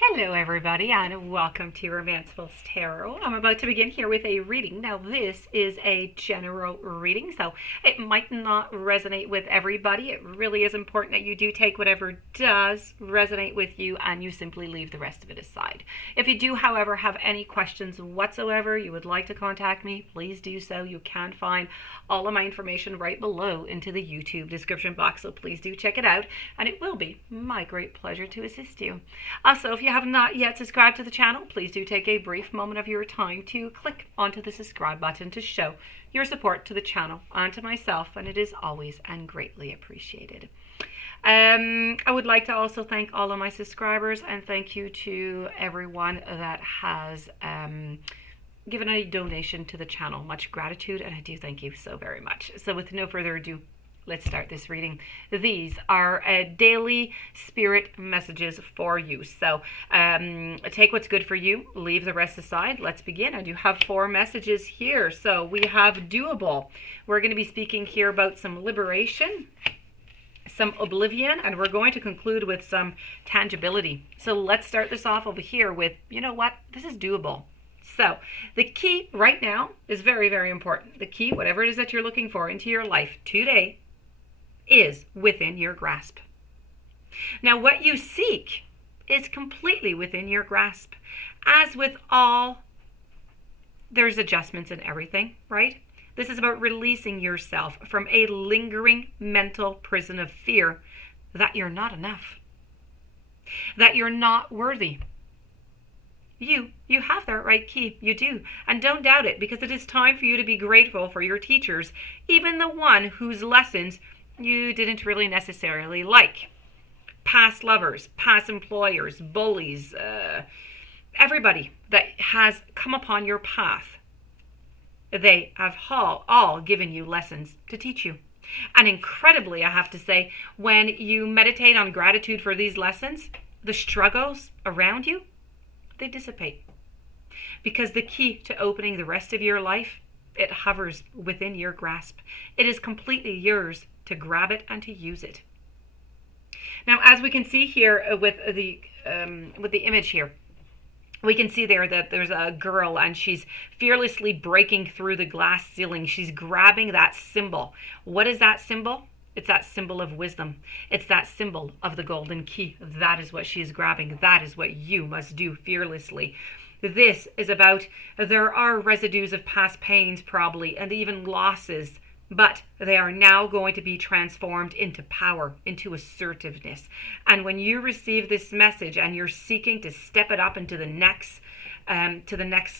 Hello, everybody, and welcome to Romanceful's Tarot. I'm about to begin here with a reading. Now, this is a general reading, so it might not resonate with everybody. It really is important that you do take whatever does resonate with you and you simply leave the rest of it aside. If you do, however, have any questions whatsoever, you would like to contact me, please do so. You can find all of my information right below into the YouTube description box, so please do check it out, and it will be my great pleasure to assist you. Also, if you have not yet subscribed to the channel, please do take a brief moment of your time to click onto the subscribe button to show your support to the channel and to myself, and it is always and greatly appreciated. I would like to also thank all of my subscribers and thank you to everyone that has given a donation to the channel. Much gratitude, and I do thank you so very much. So with no further ado, let's start this reading. These are daily spirit messages for you. So take what's good for you, leave the rest aside. Let's begin. I do have 4 messages here. So we have doable. We're going to be speaking here about some liberation, some oblivion, and we're going to conclude with some tangibility. So let's start this off over here with, you know what, this is doable. So the key right now is very, very important. The key, whatever it is that you're looking for into your life today, is within your grasp. Now, what you seek is completely within your grasp. As with all, there's adjustments in everything, right? This is about releasing yourself from a lingering mental prison of fear that you're not enough, that you're not worthy. You have that right key. You do. And don't doubt it, because it is time for you to be grateful for your teachers, even the one whose lessons you didn't really necessarily like. Past lovers, past employers, bullies, everybody that has come upon your path, they have all given you lessons to teach you. And incredibly, I have to say, when you meditate on gratitude for these lessons, the struggles around you, they dissipate. Because the key to opening the rest of your life, it hovers within your grasp. It is completely yours to grab it and to use it. Now, as we can see here with the image here, we can see there that there's a girl and she's fearlessly breaking through the glass ceiling. She's grabbing that symbol. What is that symbol? It's that symbol of wisdom. It's that symbol of the golden key. That is what she is grabbing. That is what you must do fearlessly. This is about, there are residues of past pains probably, and even losses, but they are now going to be transformed into power, into assertiveness. And when you receive this message and you're seeking to step it up into the next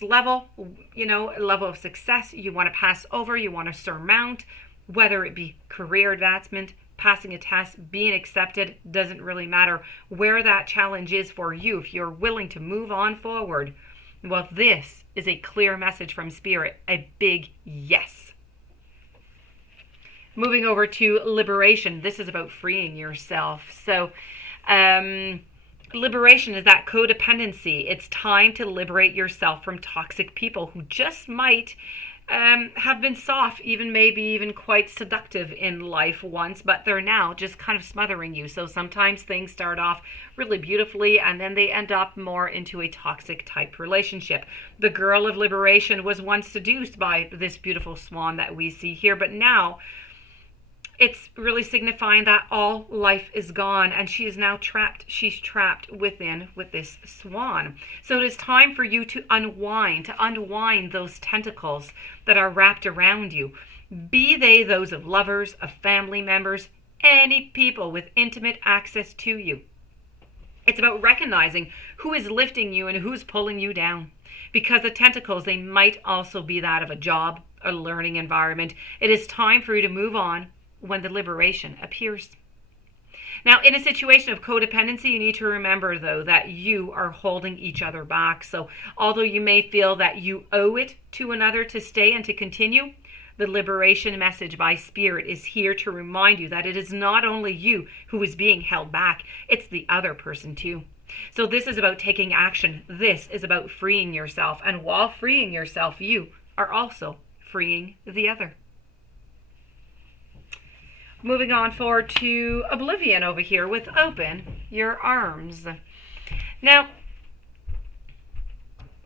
level, level of success, you want to pass over, you want to surmount, whether it be career advancement, passing a test, being accepted, doesn't really matter where that challenge is for you. If you're willing to move on forward, well, this is a clear message from Spirit, a big yes. Moving over to liberation, this is about freeing yourself. So liberation is that codependency. It's time to liberate yourself from toxic people who just might have been soft, maybe even quite seductive in life once, but they're now just kind of smothering you. So sometimes things start off really beautifully and then they end up more into a toxic type relationship. The girl of liberation was once seduced by this beautiful swan that we see here, but now it's really signifying that all life is gone and she is now trapped. She's trapped with this swan. So it is time for you to unwind those tentacles that are wrapped around you. Be they those of lovers, of family members, any people with intimate access to you. It's about recognizing who is lifting you and who's pulling you down. Because the tentacles, they might also be that of a job, a learning environment. It is time for you to move on when the liberation appears. Now, in a situation of codependency, you need to remember, though, that you are holding each other back. So although you may feel that you owe it to another to stay and to continue, the liberation message by Spirit is here to remind you that it is not only you who is being held back, it's the other person too. So this is about taking action. This is about freeing yourself. And while freeing yourself, you are also freeing the other. Moving on forward to Oblivion over here with open your arms. Now,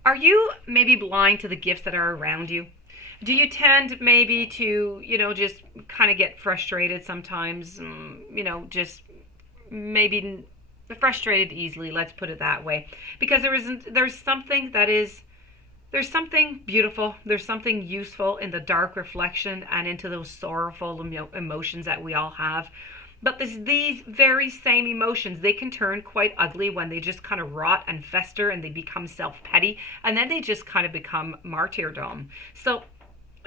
Are you maybe blind to the gifts that are around you? Do you tend maybe to, just kind of get frustrated sometimes, just maybe frustrated easily, let's put it that way, because there's something beautiful, there's something useful in the dark reflection and into those sorrowful emotions that we all have. But these very same emotions, they can turn quite ugly when they just kind of rot and fester and they become self-pity, and then they just kind of become martyrdom. So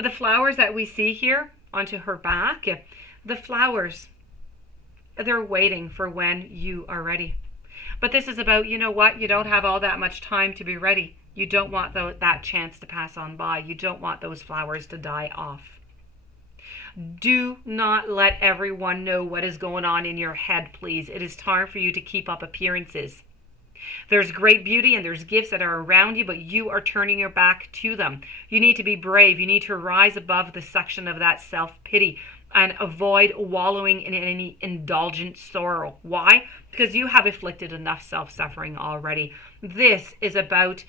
the flowers that we see here onto her back, the flowers, they're waiting for when you are ready. But this is about, you know what, you don't have all that much time to be ready. You don't want that chance to pass on by. You don't want those flowers to die off. Do not let everyone know what is going on in your head, please. It is time for you to keep up appearances. There's great beauty and there's gifts that are around you, but you are turning your back to them. You need to be brave. You need to rise above the suction of that self-pity and avoid wallowing in any indulgent sorrow. Why? Because you have inflicted enough self-suffering already. This is about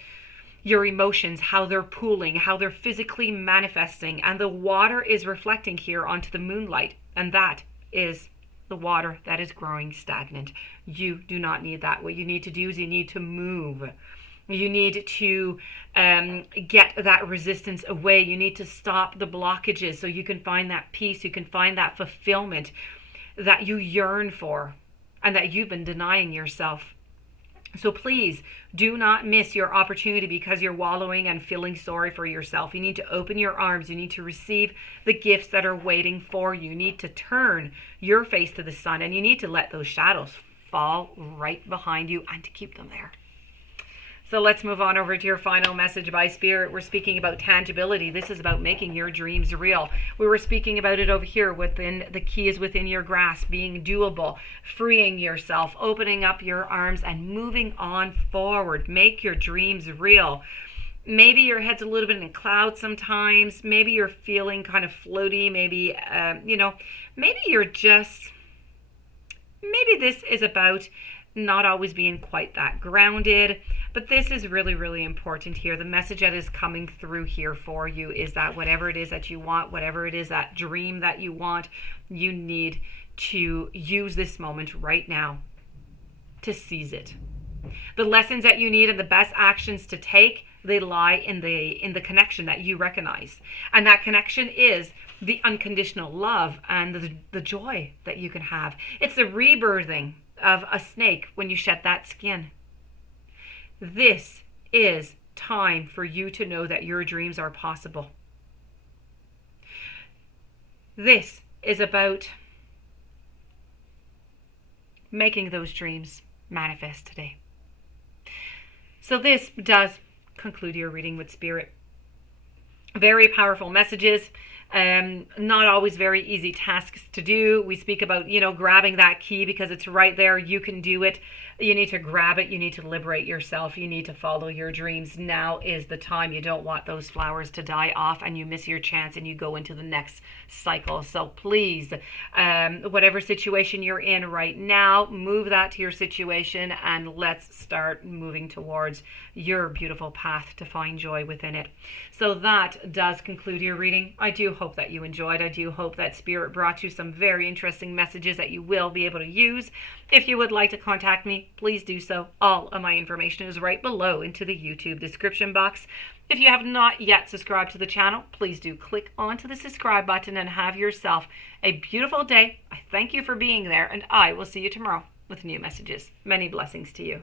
your emotions, how they're pooling, how they're physically manifesting, and the water is reflecting here onto the moonlight, and that is the water that is growing stagnant. You do not need that. What you need to do is you need to move. You need to get that resistance away. You need to stop the blockages so you can find that peace, you can find that fulfillment that you yearn for and that you've been denying yourself. So please do not miss your opportunity because you're wallowing and feeling sorry for yourself. You need to open your arms. You need to receive the gifts that are waiting for you. You need to turn your face to the sun, and you need to let those shadows fall right behind you and to keep them there. So let's move on over to your final message by Spirit. We're speaking about tangibility. This is about making your dreams real. We were speaking about it over here within the key is within your grasp, being doable, freeing yourself, opening up your arms and moving on forward. Make your dreams real. Maybe your head's a little bit in a cloud sometimes. Maybe you're feeling kind of floaty. Maybe, maybe you're just, maybe this is about not always being quite that grounded. But this is really, really important here. The message that is coming through here for you is that whatever it is that you want, whatever it is, that dream that you want, you need to use this moment right now to seize it. The lessons that you need and the best actions to take, they lie in the connection that you recognize. And that connection is the unconditional love and the joy that you can have. It's the rebirthing of a snake when you shed that skin. This is time for you to know that your dreams are possible. This is about making those dreams manifest today. So this does conclude your reading with Spirit. Very powerful messages. Not always very easy tasks to do. We speak about, grabbing that key because it's right there. You can do it. You need to grab it. You need to liberate yourself. You need to follow your dreams. Now is the time. You don't want those flowers to die off and you miss your chance and you go into the next cycle. So please, whatever situation you're in right now, move that to your situation and let's start moving towards your beautiful path to find joy within it. So that does conclude your reading. I do hope that you enjoyed. I do hope that Spirit brought you some very interesting messages that you will be able to use. If you would like to contact me, please do so. All of my information is right below into the YouTube description box. If you have not yet subscribed to the channel, please do click onto the subscribe button and have yourself a beautiful day. I thank you for being there, and I will see you tomorrow with new messages. Many blessings to you.